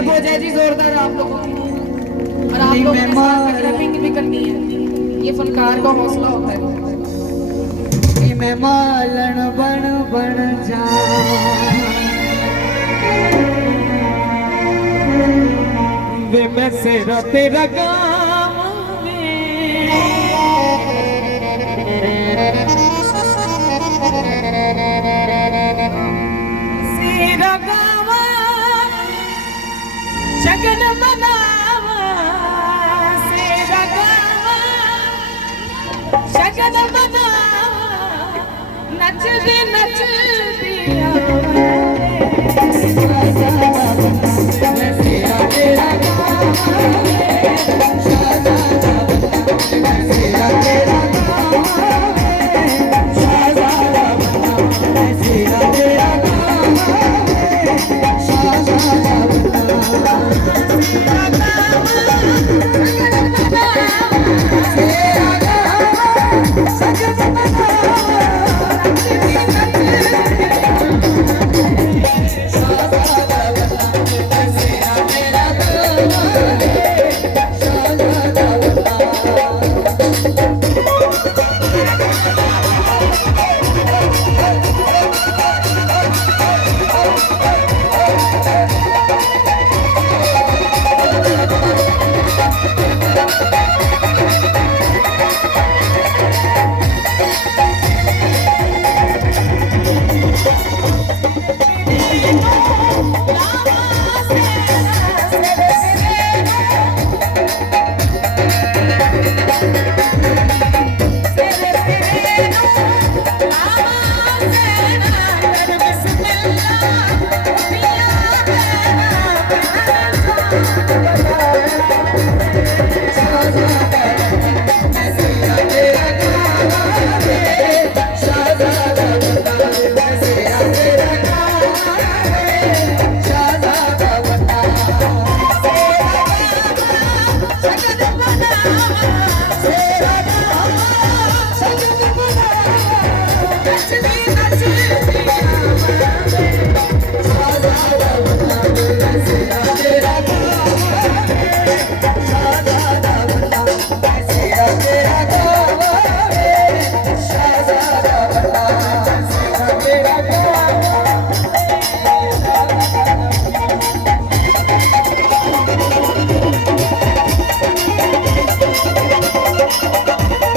वाइब हो जाए जी जोरदार आप लोगों की, और आप लोगों के साथ क्लैपिंग भी करनी है। ये फनकार का हौसला होता है। मैं मालन बन बन जा वे मैं सेरा तेरा काम सेरा गावा शगन मनावा सेरा गावा शगन मनावा नचदी नचदी Yeah.